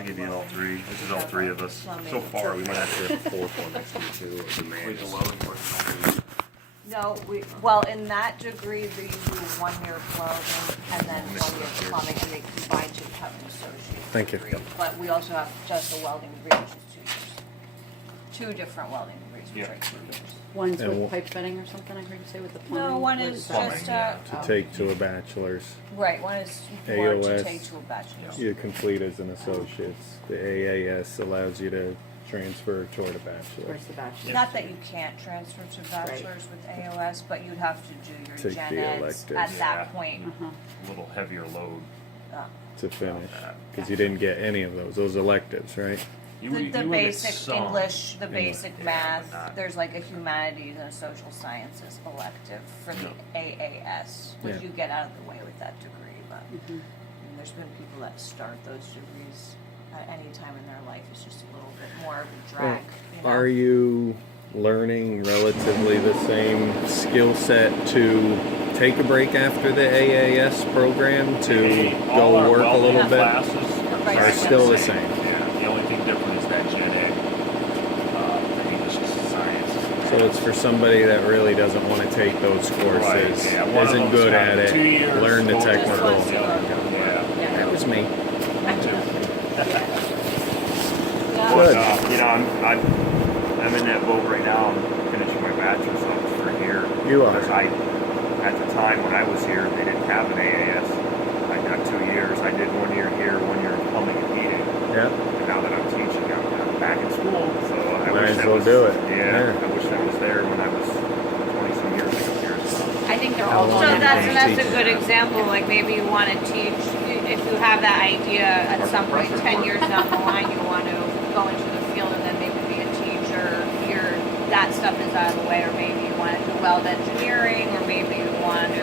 I'll give you all three. This is all three of us. So far, we might have to have a fourth one next week too. The man. No, well, in that degree, you do 1 year of welding and then 1 year of plumbing, and they combine to have an associate Thank you. degree. But we also have just a welding degree, which is 2 years. 2 different welding degrees, which Yeah. are 2 years. One's And with pipe fitting or something, I heard you say with the plumbing? No, one What is that? just, To take to a bachelor's. right, one is more to AOS. take to a bachelor's. You complete as an associate's. The AAS allows you to transfer toward a bachelor. Where's the bachelor? Not that you can't transfer to bachelor's with AOS, but you'd have to do your Take gen the eds electives. at Yeah. that point. Uh-huh. A little heavier load. To finish, because you didn't get any of those electives, right? You The would get basic some. English, the basic Yeah, math, but not- there's like a humanities and a social sciences elective for the AAS, which Yeah. you get out of the way with that degree, but Mhm. and there's been people that start those degrees at any time in their life. It's just a little bit more of a drag, you know? Are you learning relatively the same skill set to take a break after the AAS program to All our go work a welding little bit? classes Right, Are right, still the right. same. Yeah, the only thing different is that Gen Ed, the English science. So it's for somebody that really doesn't want to take those courses, Right, yeah, one of isn't them's good got at it, 2 years, learn the both of them technical. Just wants to learn. Yeah. That was me. Yeah. Good. But, you know, I'm in that boat right now. I'm finishing my bachelor's for here. You are. Because at the time when I was here, they didn't have an AAS. I got 2 years. I did 1 year here, 1 year in plumbing and heating. Yeah. And now that I'm teaching, I'm back in school. So I Might wish as that well was, do it. Yeah, Yeah. I wish that was there when I was 20 some years ago here. So. I think they're How all long So going have to you that's been a good teaching? example, like maybe you want to teach, if you have that idea at some point, 10 years down the line, you want to go into the field and then maybe be a teacher, that stuff is out of the way, or maybe you want to do weld engineering, or maybe you want to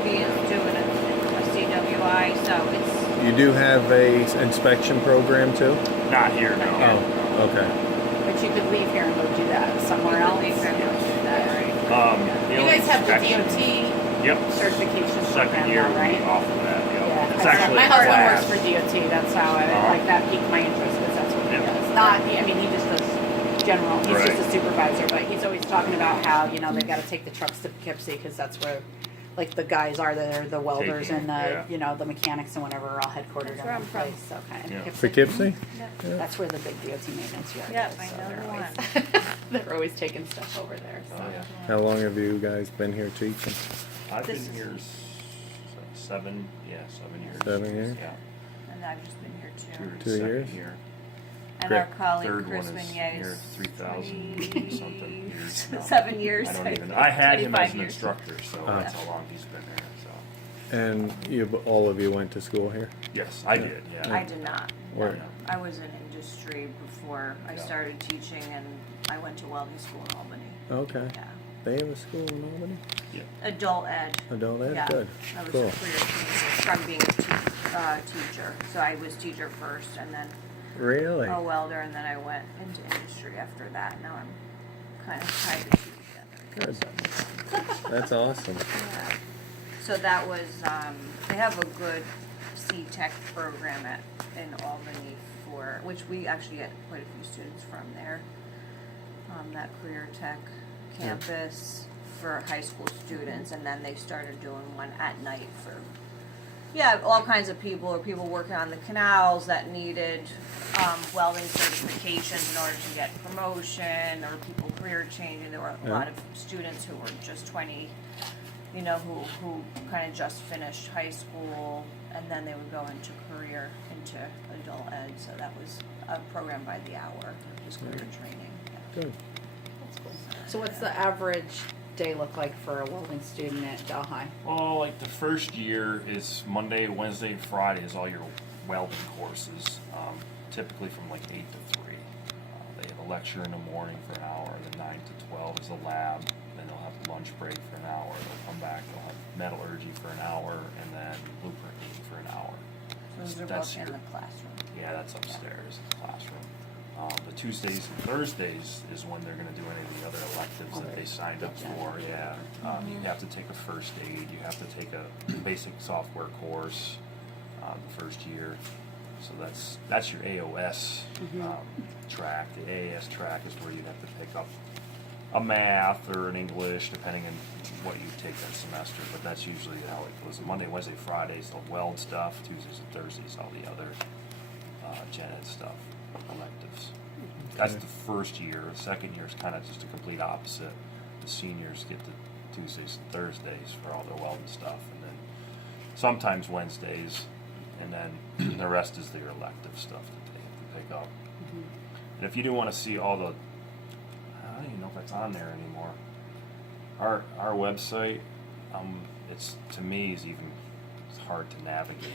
be doing a CWI, so it's, You do have a inspection program too? Not here, no. Oh, okay. But you could leave here and go do that somewhere else. leave here and go do that, right? The You only guys have the inspection- DOT Yep. certification Second program year now, right? off of that. Yep. Yeah, It's I- actually my a husband class. works for DOT. That's how I like that piqued my interest because that's what he Yeah. does. Not, I mean, he just does general. He's Right. just a supervisor, but he's always talking about how they've got to take the trucks to Poughkeepsie because that's where, like, the guys are that are the welders Taking, and the yeah. the mechanics and whatever are all headquartered in where one I'm from. place. So kind of Yeah. Poughkeepsie? That's where the big DOT maintenance yard Yep, is. I so know they're the always, they're always taking stuff over there. So. Oh, yeah. How long have you guys been here teaching? I've This been is- here 7 years. 7 years? Yeah. And I've just been here too. 2 years? Year. And Great. our colleague Third Chris one is Vignier here, is 3,000 something years now. 7 years. I don't even. I had him 25 as an years. instructor, so Oh. that's how long he's been there. So And all of you went to school here? yes, I did. Yeah. I did not. Where? I was in industry before I Yeah. started teaching, and I went to welding school in Albany. Okay. Yeah. They have a school in Albany? Adult ed. Adult ed? Yeah. Good. I was Cool. a career change from being a teacher. So I was teacher first, and then Really? a welder, and then I went into industry after that. Now I'm kind of tied the two together. Good. That's awesome. Yeah. So that was, they have a good C-Tech program in Albany which we actually get quite a few students from there. That career tech campus for high school students, and then they started doing one at night for, all kinds of people, or people working on the canals that needed welding certifications in order to get promotion, or people career changing. There were a lot of students who were just 20, who kind of just finished high school, and then they would go into adult ed. So that was a program by the hour, just career training. Yeah. Good. That's cool. So what's the average day look like for a welding student at Delhi? Well, like the first year is Monday, Wednesday, and Friday is all your welding courses, typically from like 8 to 3. They have a lecture in the morning for an hour, then 9 to 12 is a lab, then they'll have lunch break for an hour, they'll come back, they'll have metallurgy for an hour, and then blueprinting for an hour. Those are That's both in your- the classroom. Yeah, that's upstairs in the classroom. The Tuesdays and Thursdays is when they're going to do any of the other electives that they signed up for. Yeah, you have to take a first aid. You have to take a basic software course the first year. So that's your AOS Mm-hmm. track. The AAS track is where you have to pick up a math or an English, depending on what you take that semester. But that's usually how it goes. Monday, Wednesday, Fridays, the weld stuff. Tuesdays and Thursdays, all the other gen ed stuff, electives. That's the first year. The second year is kind of just a complete opposite. The seniors get the Tuesdays and Thursdays for all their welding stuff, and then sometimes Wednesdays, and then the rest is their elective stuff that they have to pick up. And if you do want to see all the, I don't even know if it's on there anymore. Our website, it's to me is even it's hard to navigate.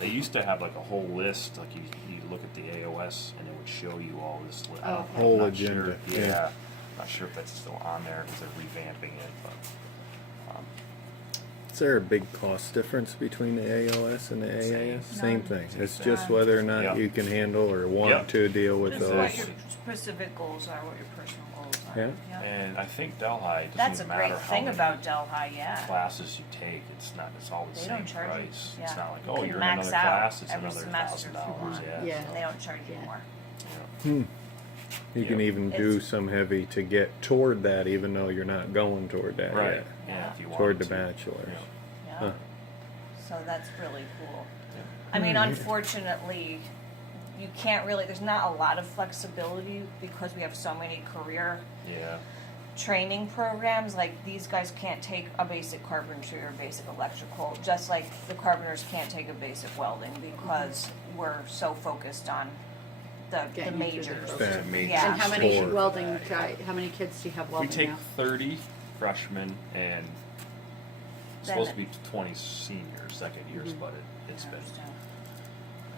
They used to have like a whole list, like you look at the AOS and it would show you all this list. Oh, okay. Whole Not agenda, Sure. yeah. Not sure if that's still on there because they're revamping it, but Is there a big cost difference between the AOS and the AAS? Same None. thing. It's Same just thing. whether or not Yep. you can handle or want Yep. to deal with Just those. what your specific goals are, what your personal goals are. Yeah. and I think Delhi it doesn't That's a even great matter how thing many about Delhi, yeah. classes you take. It's all the They same don't charge you, price. yeah. It's not like You oh can you're in max another out class. It's every another semester if you $1,000. want. Yeah. Yeah. so, They don't charge you Yeah. more. yeah. You can Yeah. even do It's- some heavy to get toward that, even though you're not going toward that Right. yet. Yeah. If you Toward the wanted to. bachelor's. Yeah. Yeah. Huh. So that's really cool. Yeah. I mean, Mm-hmm. unfortunately, you can't really, there's not a lot of flexibility because we have so many career Yeah. training programs. Like, these guys can't take a basic carpentry or basic electrical, just like the carpenters can't take a basic welding because we're so focused on the Getting you through the majors. program. There's a major Yeah. And how many Sport. welding how many kids do you have We welding take now? 30 freshmen and it's Then supposed to be 20 seniors, second years, Mm-hmm. but it's been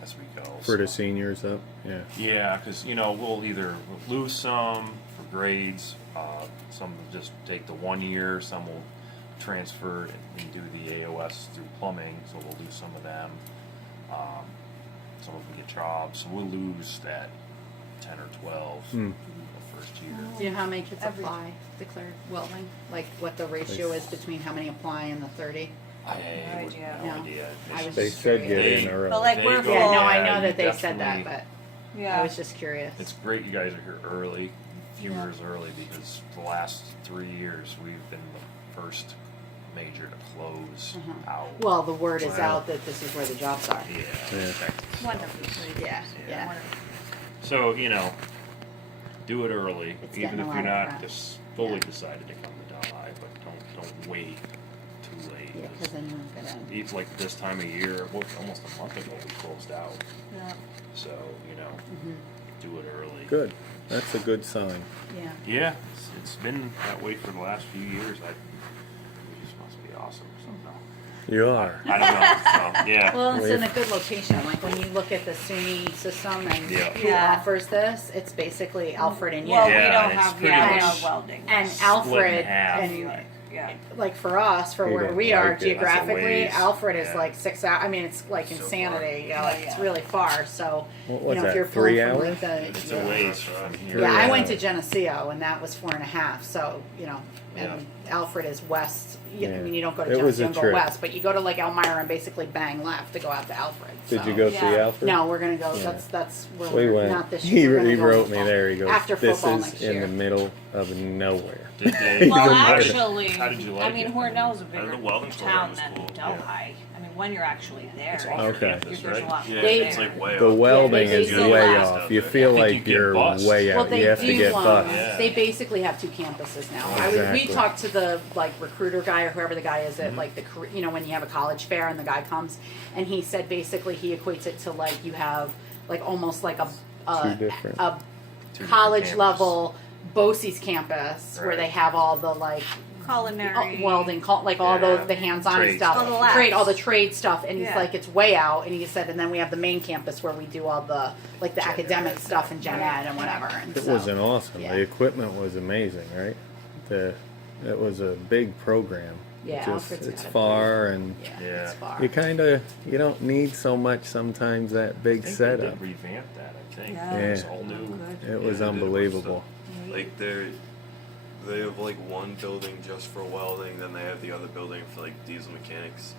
as we go. For the so. seniors up, yeah. Yeah, because we'll either lose some for grades. Some will just take the 1 year. Some will transfer and do the AOS through plumbing. So we'll lose some of them. Some of them get jobs. So we'll lose that 10 or 12 the first year. Do you know how many kids Every- apply, declare welding? Like what the ratio is between how many apply and the 30? I no would idea. no No. idea. I was They just said get curious. in They- early. But like They we're go- Yeah, no, I Yeah, know you that they said that, definitely- but Yeah. I was just curious. It's great you guys are here early, few years early, because the last 3 years we've been the first major to close out. Well, the word is Wow. out that this is where the jobs are. Yeah. Yeah. Texas. Wonderful. Yeah, yeah. Wonderful. So do it early, It's even getting if a you're lot of not prep. just fully Yeah. decided to come to Delhi, but don't wait too late. Yeah, because then you won't get in. It's like this time of year, almost a month ago we closed out. Yeah. So do it early. Good. That's a good sign. Yeah. Yeah, it's been that way for the last few years. We just must be awesome somehow. You are. I don't know. So yeah. Well, it's in a We've- good location. Like when you look at the SUNY system and Yeah. who Yeah. offers this, it's basically Alfred and you. Well, Yeah, we don't it's have pretty much much welding. And Split in Alfred half. and Yeah. like for us, for You where don't we like are it. That's a geographically, ways. Alfred is Yeah. like 6 hours. I mean, it's like So insanity. You know, far. like Yeah, it's yeah. really far. So What was if that, you're 3 pulling from hours? like It's the a ways from here. yeah, I went to hours. Geneseo and that was 4.5. So and Alfred is west. I Yeah. mean, you don't go to It was Geneseo a and go trip. west, but you go to like Elmira and basically bang left to go out to Alfred. Did so. you go see Yeah. Alfred? No, we're gonna go. Yeah. That's where We we're went. not this He, year. We're gonna he go in wrote the me fall. there. He goes, After "This football is next in year." the middle of nowhere." Did they? Well, Even better. actually, How did you like I mean, it? Hornell's a bigger the welding program town was than cool. Delhi. I mean, when you're actually there, It's you- off Okay. campus, there's a right? lot Yeah, more They- it's there. like way The off. welding they is do way bus. off. You I feel think you like get you're bus. way out. Well, they you have do. to get bus. Yeah. They basically have 2 campuses now. Exactly. We talked to the like recruiter guy or whoever the guy is at like the when you have a college fair and the guy comes and he said basically he equates it to like you have like almost like Two a different. Two college different level BOCES campus where Right. they have all the like Culinary. welding, like all Yeah. the hands-on Trade stuff, All the labs. all the trade stuff, and he's Yeah. like, it's way out. And he said, and then we have the main campus where we do all the like the academic stuff and gen ed and whatever. And It so, was an awesome. yeah. The equipment was amazing, right? It was a big program. Yeah, Just, Alfred's it's got a far and Yeah, Yeah. it's far. you don't need so much sometimes that big I think setup. they did revamp that. I think Yeah. it's Yeah. all new. It was Yeah, they did a bunch of unbelievable. Like they have like one building just for welding, then they have the other building for like diesel mechanics,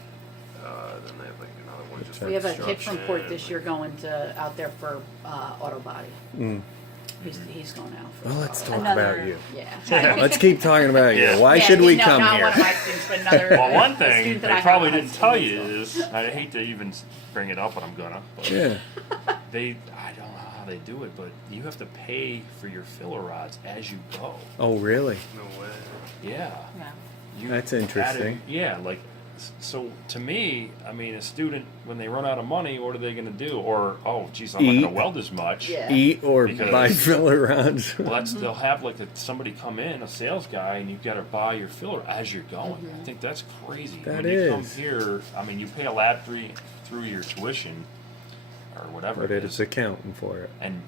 then they have like another one just We for have a kid from Port this construction, year going to out there for auto body. Mm. He's going out. For Well, let's talk Another- about you. Yeah. Let's keep talking about you. Yeah. Why Yeah, should we no, come not here? one of my students, but another. Well, one a thing student that they I have probably in high didn't school tell in you school. is, I hate to even bring it up, but I'm gonna. But Yeah. I don't know how they do it, but you have to pay for your filler rods as you go. Oh, really? No way. Yeah. Yeah. You That's added- interesting. yeah, like, so to me, I mean, a student, when they run out of money, what are they going to do? Or, oh, geez, I'm not Eat. going to weld as much. Yeah. Eat or Because- buy filler rods. Well, they'll have like somebody come in, a sales guy, and you've got to buy your filler as you're going. Mm-hmm. I think that's crazy. That when you come is. here, I mean, you pay a lab through your tuition or whatever But it it's is, accounting for it. and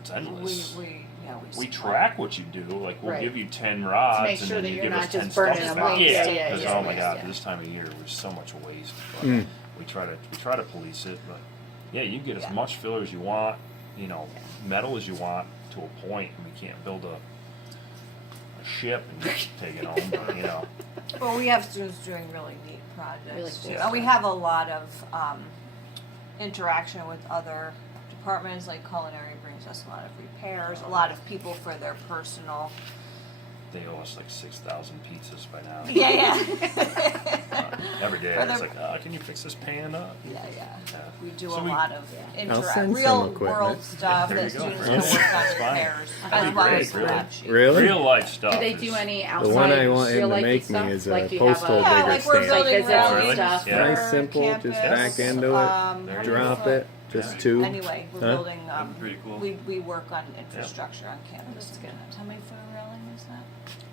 it's endless. We supply. track what you do. Like we'll Right. give you 10 rods, make and sure then that you you're give not us 10 just burning stuff them back. up. Yeah, Because yeah, oh my god, yeah. this time of year there's so much waste. But Mm. we try to police it, but yeah, you can get Yeah. as much filler as you want, you know, metal as you want to a point, and we can't build a ship and just take it home. But, you know, Well, we have students doing really neat projects. Really cool too. stuff. And we have a lot of interaction with other departments, like culinary brings us a lot of repairs, a lot of people for their personal. they owe us like 6,000 pizzas by now. Yeah. Every day For it's the- like, can you fix this pan up? Yeah. Yeah. We do So a we- lot of I'll send some real equipment. world stuff There you that go. students Yeah. can work on It's fine. repairs That'd as be well great, as the really. lab sheet. Really? Real life stuff. Do they do is- any The outside one I want him real to lifey make stuff? me is Like, a do you have postal Yeah, digger like we're stand. building Like visits and rallies stuff. Yeah. for Nice, simple, just campus. back into it. How many Drop foot- it. Just Yeah. two. Anyway, we're Huh? building. That'd be pretty cool. We work on infrastructure on campus. That's good. How many foot railing is that?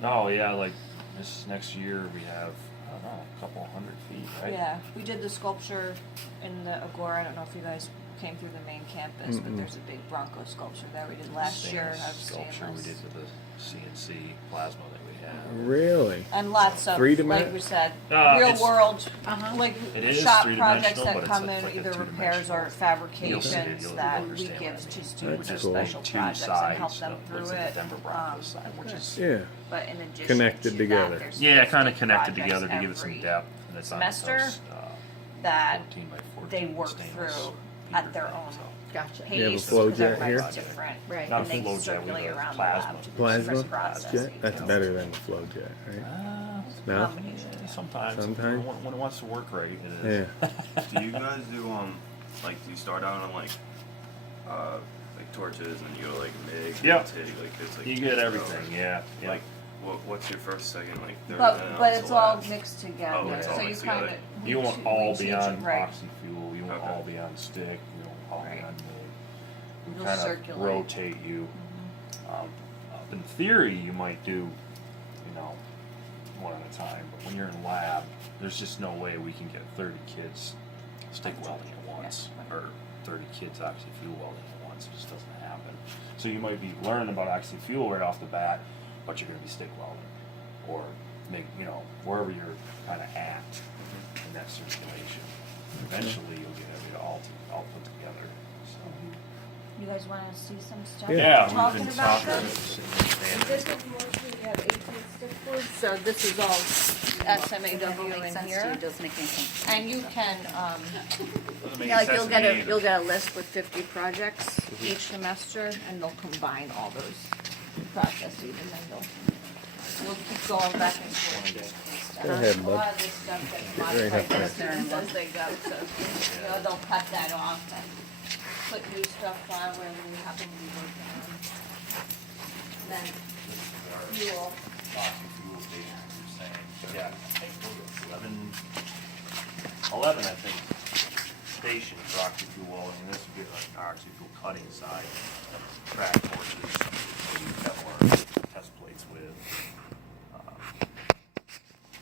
Oh yeah, like this next year we have, I don't know, a couple hundred feet, right? Yeah, we did the sculpture in the Agora. I don't know if you guys came through the main campus, but Mm-mm. there's a big Bronco sculpture there we did last year out of Sculpture we stainless. did with the CNC plasma that we have. Really? And lots of, Three-dimensional? like we said, real It's- world, Uh-huh. like It is shop three-dimensional, projects that but it's come like in, a either repairs two-dimensional. or You'll see it, fabrications you'll that we understand what give I to mean. students That's for cool. special Two projects and sides help them that through looks like it. the Denver Broncos side, which is Yeah. But in addition Connected to together. that, there's yeah, 50 kind of connected projects together to give it some every depth. And it's on semester those, that 14 by 14 they work stainless through beater at their thing, own so. Gotcha. You have a pace, flow because jet everybody's here? different. Right. Not And they a flow jet, we circulate have a around the plasma. lab. Plasma Different processes. jet? That's better than the flow jet, right? No? Combination. Sometimes. Sometimes? When it wants to work right, it is. Yeah. Do you guys do like do you start out on like torches and you go like MIG, Yep. TIG, like it's like You 2 get rows. everything, yeah. Yeah. Like what's your first, second, like third? But it's all mixed. mixed together, Oh, it's all so you mixed kind of. together. You won't all be on right. oxy fuel. You won't Okay. all be on stick. You won't all be Right. on MIG. We You'll kind of circulate. rotate you. In theory, you might do, you know, one at a time. But when you're in lab, there's just no way we can get 30 kids stick welding at once, or 30 kids oxy fuel welding at once. It just doesn't happen. So you might be learning about oxy fuel right off the bat, but you're going to be stick welding, or make, you know, wherever you're kind of at in that circulation. Eventually, you'll get it all put together. So. You guys want to see some stuff? Yeah, we've Talking been about talking. this? This is mostly, we have 18 stick boards, so this is all SMAW in here. Doesn't make any sense. And you can, Yeah, like you'll get a list with 50 projects each semester, and they'll combine all those processes, and then we'll keep going back and forth. Go ahead, A bud. lot of this stuff gets Very modified by the helpful. students as they go, so, you know, they'll cut that off and put new stuff on where we happen to be working on. Then you will, Oxy fuel station, you're saying. Yeah, I think we're at 11, I think, stations for oxy fuel welding. This would be like oxy fuel cutting side, track horses, that you have our test plates with.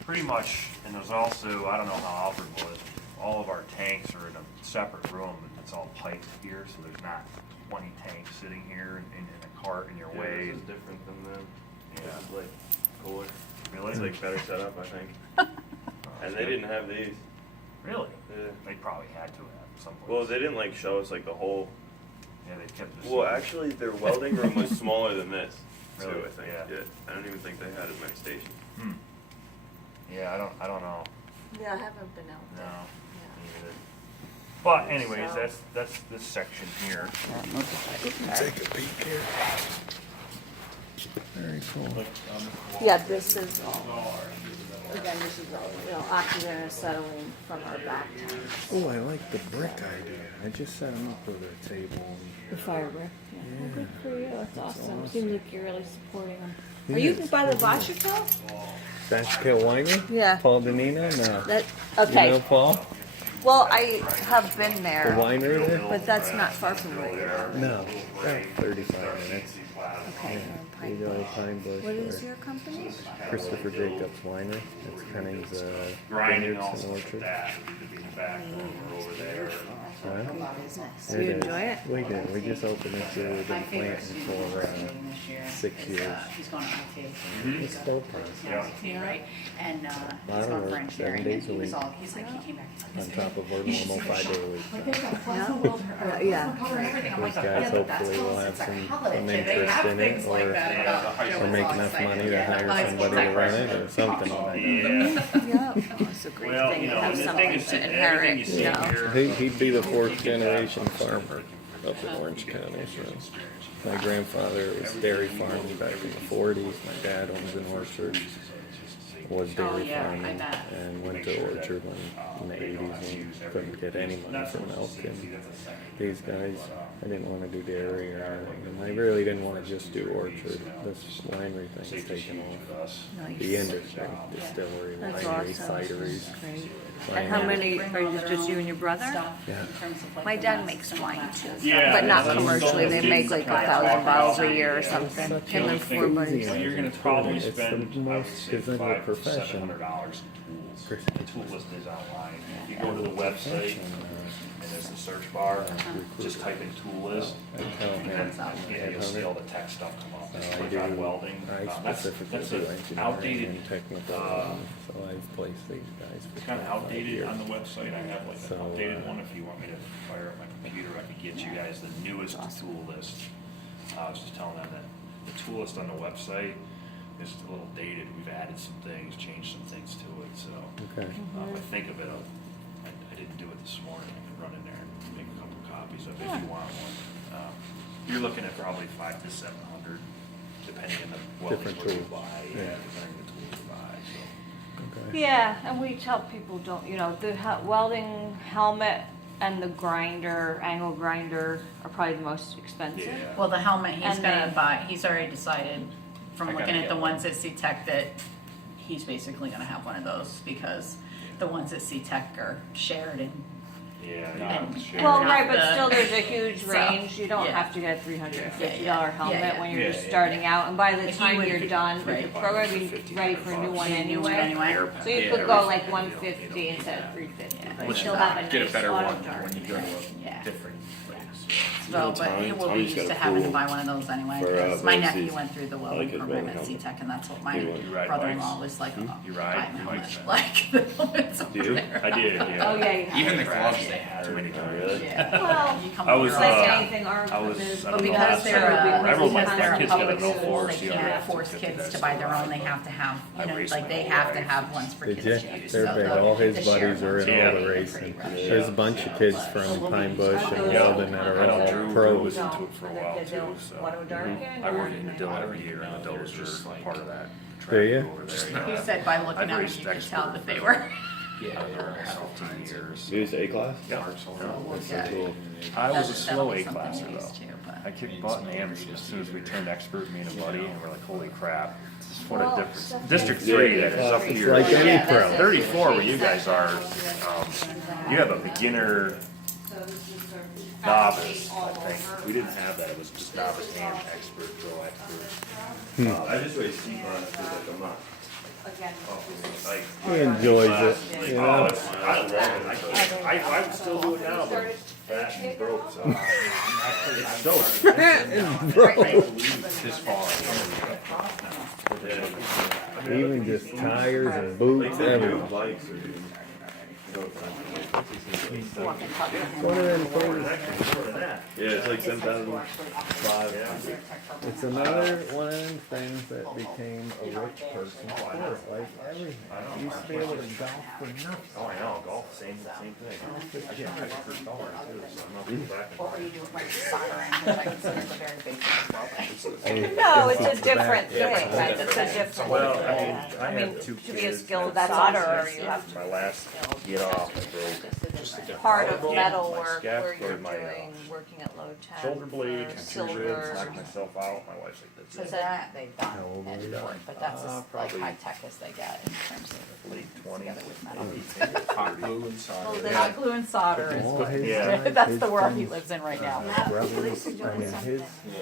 Pretty much, and there's also, I don't know how Alfred was, all of our tanks are in a separate room, and it's all piped here, so there's not 20 tanks sitting here in a cart in your way. This is different than them. Yeah. This is like cooler. Really? It's like better setup, I think. And they didn't have these. Really? Yeah. They probably had to have some place. Well, they didn't like show us like the whole. Yeah, they kept this. Well, actually, their welding room was smaller than this. Too, Really? I think. Yeah. I don't even think they had as many stations. Hmm. Yeah, I don't know. Yeah, I haven't been out No. there. me neither. But anyways, that's this section here. Take a peek here. Very cool. Yeah, this is all, again, this is all, oxygen is settling from our back tanks. Oh, I like the brick idea. I just set them up with a table. The fire brick, yeah. Oh, good for you, that's awesome. awesome. Seems like you're really supporting them. Yeah, Are you it's by the pretty Vodka nice. Club? Batchkill Winery? Yeah. Paul Danino? No. That, You okay, know Paul? well, I have been The there, winery there? but that's not far from where you are. No. About 35 minutes. Okay, You go to Pine Bush what is or your company? Christopher Jacobs Winery. It's Cunning's Grinding Vineyards also and with Orchard. that, we could be back over there. Huh? Business. It You is. enjoy it? We do. We just opened this year. We've been planting for 6 years. He's going to IT. It's full time. Yeah. Right? And Lot he's of going work, for engineering. 7 days And he a was week. all, he's like, he came back. He's On like, top of our normal 5-day-a-week. Yeah. Those guys hopefully will have some interest in it or make enough money to hire somebody to run it or something. Yeah. Yeah, oh, it's a great Well, thing you to know, have the thing something is, to everything inherit, you see here. He'd be the 4th generation farmer up in Orange County. So my grandfather was dairy farming back in the 40s. My dad owns an orchard. Was dairy yeah, I farming bet. and went to orchard when in the 80s when couldn't get any money for milk. And these guys, I didn't want to do dairy or anything. And I really didn't want to just do orchard. This winery thing's taken off. The nice. industry, distillery, That's winery, awesome. cideries. Great. And how many, are you just you and your brother? Yeah. My dad makes wine too, Yeah, but not that's- commercially. They make like 1,000 bottles a year or something. Him and 4 buddies. You're gonna probably It's the spend, I would most, say, because then your $500 to profession. $700 in tools. The tool list is online. If you go to the website, and there's the search bar, just type in tool list, and then, yeah, you'll see all the tech stuff come up. I Click on welding. I That's specifically an do engineering outdated, and technical, so I've placed these guys for it's kind of 25 outdated years. on the website. I have like So, an updated one. If you want me to fire up my computer, I could get you guys the newest tool list. I was just telling them that the tool list on the website is a little dated. We've added some things, changed some things to it, so. Okay. If I think of it, I didn't do it this morning. I can run in there and make a couple copies of it if you want one. You're looking at probably 500 to 700, depending on the welding Different tool you tools. buy. Yeah. Depending on the tools you buy, so. Okay. Yeah, and we tell people don't, the welding helmet and the grinder, angle grinder are probably the most expensive. Yeah. Well, the helmet he's And gonna then- buy, he's already decided from I gotta looking at get the one. ones at C-Tech that he's basically gonna have one of those because the ones at C-Tech are shared and Yeah. And- sure. Well, Not right, but the- still there's a huge So, range. You don't yeah. have to get a $350 Yeah, helmet yeah. when you're Yeah, just yeah. starting out. And by the If you time would- you're done with right. the program, you're ready for a new one anyway. So you Yeah, could go everything, like you know, 150 instead of 350. Yeah. But Which still is have a Get a nice better auto one dart. when you go to Yeah. a different place. So, but he will be used to having to buy one of those anyway, for, because my overseas. nephew went through the I welding like his program welding at helmet. C-Tech, and that's what my You ride brother-in-law bikes? was like, oh, You ride buy him a helmet, bikes? like, the helmet's over Do you? there. I did, yeah. Oh, yeah, you have. Even the gloves they had too many times. Really? Yeah. Well, You come I was, here like all the anything, our I was, is, I But don't know, because last they're, time, because my they're a kids got public no school, force, they yeah, can't that's force $50 kids to buy their own, they have to have, I you know, raced like my they whole have to life. have ones for Did kids you? to use. They're So big. the- All his the buddies shared are ones in Yeah. all the pretty racing. rush. There's a bunch of kids from Pine Bush and Weldon that are all Drew pros. was into it for a while too, so. I worked in the Dill every year, and the Dill was just part of that. Do you? Over there. He said by looking I've at them, raced you could expert tell that they for- were. Yeah, for 15 years. You used A class? Yeah. That's Yeah. so cool. I was a That'll slow be A something classer to use though. too, but- I kicked butt in Amherst as soon as we turned expert, me and a buddy, and we're like, holy crap, what a difference. District 3, that is up It's here. like any pro. 34 where you guys are, you have a beginner novice, I think. We didn't have that, it was just novice and expert, pro expert. I just raised C class because like I'm not. Like, He enjoys it, you oh, know? I love it. I would still do it now, but fat and broke, so. It's so expensive. This fall. Even just tires and boots, everything. Bikes or. One of them things. Yeah, it's like It's high school 7,000. actually up Five. there. Their tech program It's is another one of them things that became a rich person's sport, like everything. You used to be able to golf for nothing. Oh, I know, golf, same thing. I should have for golf too, so I'm not going back. Or you do like soldering, which I consider the very basic of welding. No, it's a Off the bat, different yeah, thing, right, it's a different. Well, I mean, I I mean, have two to be a kids. skilled That's solderer, you have to my last get off, I broke part of Yeah, metal my work scap where or you're my, doing, working at low temp, shoulder blade, or contusion ribs, knocked silver. myself out. My wife's like, So that's it. that they've done How old at were you? Ford, but that's as like Probably high tech as they get in terms of Late together 20s. with metal. Hot glue and solder. Well, then Hot glue and solder is All what, his Yeah. guys, that's his the world he friends, lives in right now. brothers, I mean, his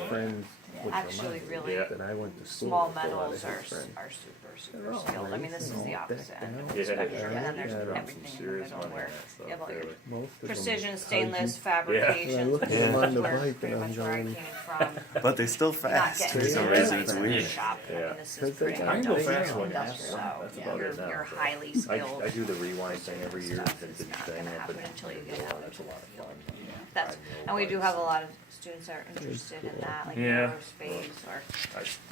friends, which are Actually, mine, really, that I went to school small with, a lot of metals his are, friends. are super They're all skilled, I mean, this is racing the all opposite decked end of out. the Yeah, spectrum, and then there's yeah, some everything in the serious middle money where in that stuff you have all there, your like- Most of them precision hide stainless you. fabrications, look which at them on is the where bike pretty and I'm much where I going, came from. But they still Not fast. getting For some into reason, like it's the weird. shop, I mean, Yeah. this is Cause they pretty got- I can go they fast got like an industrial. F1. That's Yeah. about You're, it now. you're but highly skilled. I do the rewind thing every year. Stuff Vintage is not thing gonna up happen in until you get Manila. out That's a into lot the of fun. That's, and we do have a lot of students that are interested in that, like Yeah. aerospace or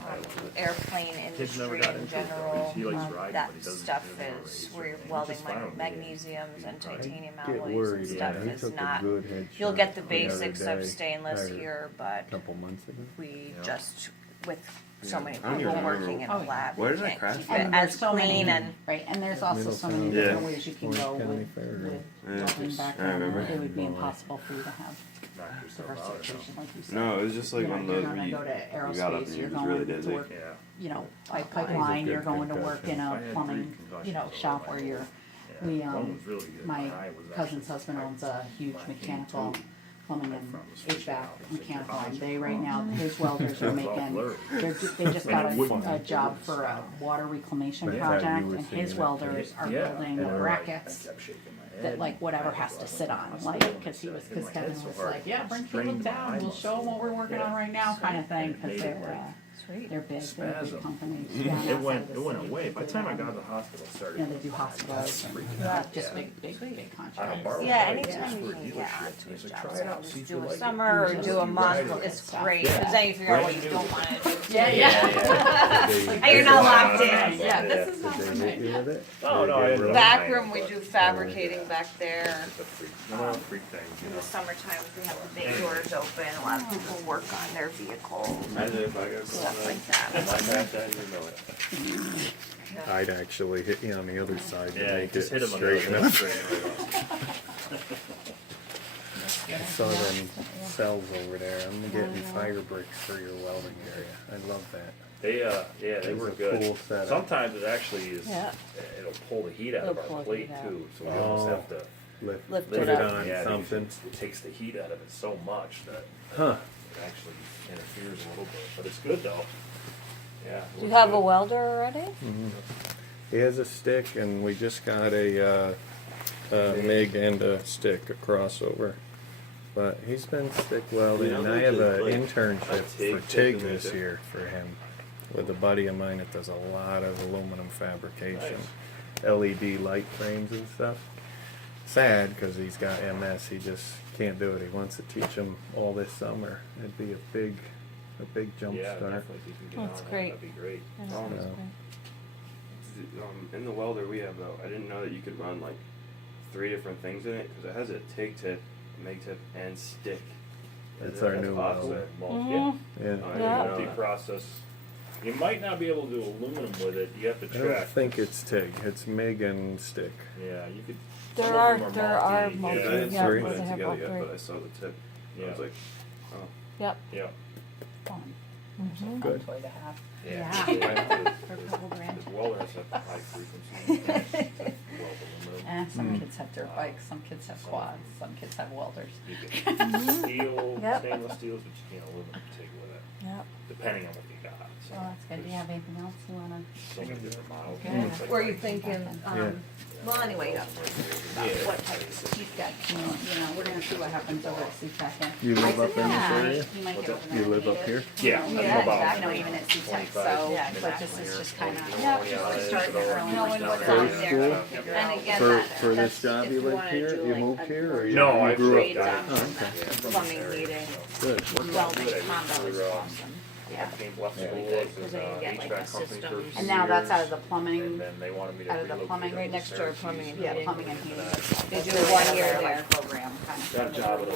I love it. airplane Kids never industry got in into it, though. general. He likes riding, That but he doesn't stuff do it is race where or you're anything. welding Just fine like with me. magnesiums and titanium Get alloys worried, and yeah, stuff he is took a not, good headshot you'll get the other basics of day, stainless or here, a but couple months ago. we Yeah. just, with so many I don't people even working in a remember- lab, Where we did I can't crash keep from? it And as there's so clean many, and, right, and there's also so many Middletown. different Yeah. ways you can Orange go County with Fair. welding back I then. remember. It would be impossible for you to have Knock yourself out or diversification, like you said. No, it was just like You know, one of you're those gonna where you, go to you got up aerospace, and you're you was really going to dizzy. work, Yeah. you know, like He's a pipeline, good you're going to work in concussion. I a had plumbing, three concussions you know, over shop my where whole you're, life. Yeah. we, One was really good. my Eye was cousin's actually husband owns a huge my mechanical, too. plumbing and From the switch HVAC out. mechanical, and they right now, his welders are It was all making, blurry. they just got And it wouldn't- a job for a water reclamation Like how you project, were and saying his that. welders are Yeah, building and the I brackets kept shaking my that head. like whatever has to sit on, like, cause he was, cause Kevin was like, yeah, bring Caleb down, we'll show him what we're working on right now, kind of thing, cause sweet. they're big Spasm. companies. It went away. By the time I got to the hospital, it started. Yeah, they do hospitals and just big I contracts. borrowed Yeah, it. anytime you For can dealership. get onto a He's like, job try it site, out, see just if do you a like it. summer or do a month, it's great, cause then you figure out what you don't wanna do. Yeah, And you're not locked in. Yeah, this is not Did for they hit me. you with it? Oh, no, I didn't know. Back room, we do fabricating back there. It's a freak, one of those freak things, you In know. the summertime, we have the bay doors open, a lot of people work on their vehicles, Imagine if I got stuff like And that. my back, I didn't even know it. I'd actually hit you on the other side to Yeah, make just it hit him on the straighten other up. straight. I saw them cells over there. I'm getting fire bricks for your welding area. I love that. They, yeah, they It's were a good. cool setup. Sometimes it actually is, Yeah. it'll pull the heat out of It'll pull our the plate heat out. too, so we almost Oh. have to Lift Lift put it it up. on yeah, because something. it takes the heat out of it so much that Huh. it actually interferes a little bit, but it's good though. Yeah. it Do you works have a good. welder already? He has a stick, and we just got a MIG and a stick, a crossover. But he's been stick welding, Yeah, and I have an like internship a for TIG TIG thing this like that. year for him with a buddy of mine that does a lot of aluminum fabrication, LED light frames and stuff. Sad because he's got MS. He just can't do it. He wants to teach him all this summer. It'd be a big jump Yeah, start. definitely, if you can get That's on great. that, that'd be great. In the welder we have though, I didn't know that you could run like 3 different things in it because it has a TIG tip, a MIG tip, and stick. That's our That's new awesome. welder. Well, Mhm. Yeah. I Yeah. didn't know multi-process. You might not be able to do aluminum with it. You have to I don't check. think it's TIG. It's MIG and stick. Yeah, you could. There some of are- them there are multi. multi- Yeah, I Yeah, didn't Yeah, put three. it they have together all yet, three. but I saw the tip. I Yeah. was like, oh. Yep. Yeah. Fun. Good. Fun toy to have. Yeah. For a couple grand. The welder has a high frequency. Weld aluminum. Some kids have dirt bikes, some kids have quads, some kids have welders. You can steel, Yep. stainless steels, but you can't aluminum TIG with it, Yep. depending on what you got. So Well, that's good. Do you have anything else you wanna? so many different models. Okay. It's like- Were you thinking, Yeah. well, anyway, yeah. Yeah. What type? He's got, we're gonna see what happens over at CTEC. You live up in this area? You might get over You live up here? Yeah, Yeah, I'm about exactly. You know, even at CTEC, So, Yeah, but this is just kind of Yeah, just starting early. Knowing what's First out there. school? And again, For, that, for that's this job if you you lived wanna here, do you like moved a here, or you No, I grew trades up option, there? Oh, that okay. plumbing needed. Good. Welding combo is awesome. Yeah. Came left Yeah. school, Good, this 'cause is, then you get, like, HVAC a company system. for And now that's out of years, the plumbing, and then they wanted me to out of the relocate plumbing. them Right to next door, Syracuse, plumbing and and Yeah, heating. plumbing and heating. They That's do their 1 year like, there. program kind of. Got a job at a